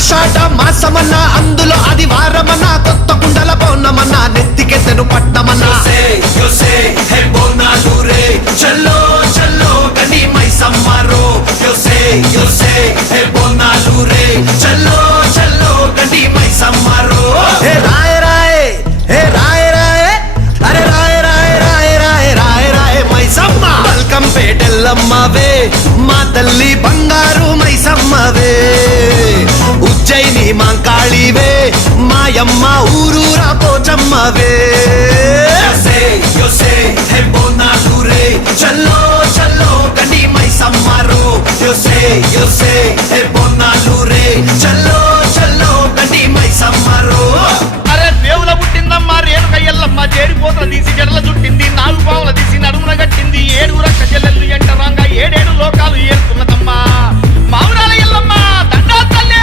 ఆషాఢ మాసమన్న అందులో ఆదివారమన్న కొత్త కుండల పౌర్ణమన్న నెత్తికెత్తెను పట్టమన్న చల్లో చల్లో గని మైసమ్మరో యోసే హే బోనాలు రే చల్లో చల్లో గని మైసమ్మరో హే రాయ రాయ హే రాయ రాయ అరే రాయ రాయ రాయ రాయ రాయ రాయ మైసమ్మ బల్కం పేటెల్లమ్మవే మా తల్లి బంగారు మైసమ్మవే ఉజ్జయిని మాంకాళివే మాయమ్మ ఊరూరా పోచమ్మవే యోసే హే బోనాలు రే చల్లో చల్లో గని మైసమ్మరో యోసే హే బోనాలు రే చల్లో